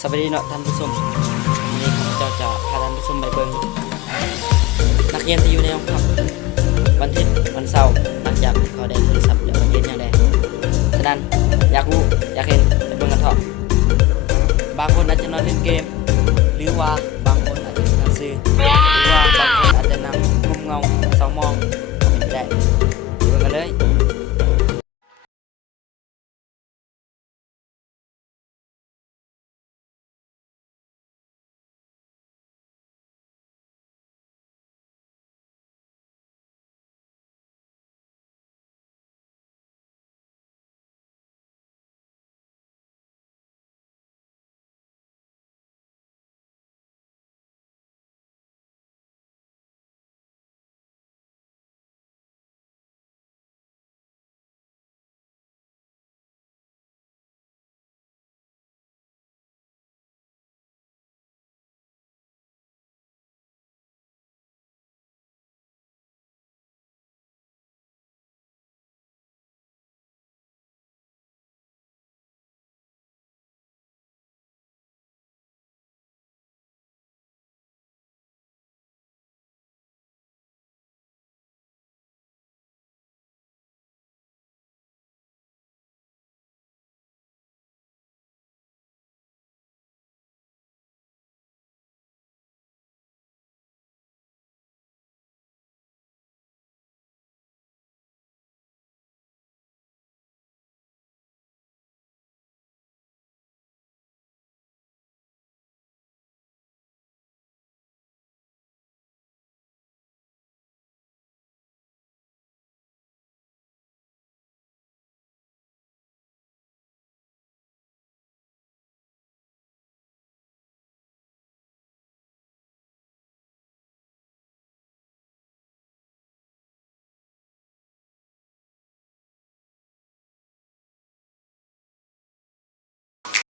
สวัสดีเนาะท่านผู้ชมวันนี้ข้าพเจ้าจะพาท่านผู้ชมไปเบิ่งนักเรียนที่อยู่ในห้องพักวันอาทิตย์วันเสาร์หลังจากเขาได้โทรศัพท์แล้วมันเรียนอย่างไรฉะนั้นอยากรู้อยากเห็นไปเบิ่งกันเถอะบางคนอาจจะนอนเล่นเกมหรือว่าบางคนอาจจะอ่านหนังสือหรือว่าบางคนอาจจะนั่งงุ่มเงาเศร้ามองก็เป็นไปได้ไปเบิ่งกันเลย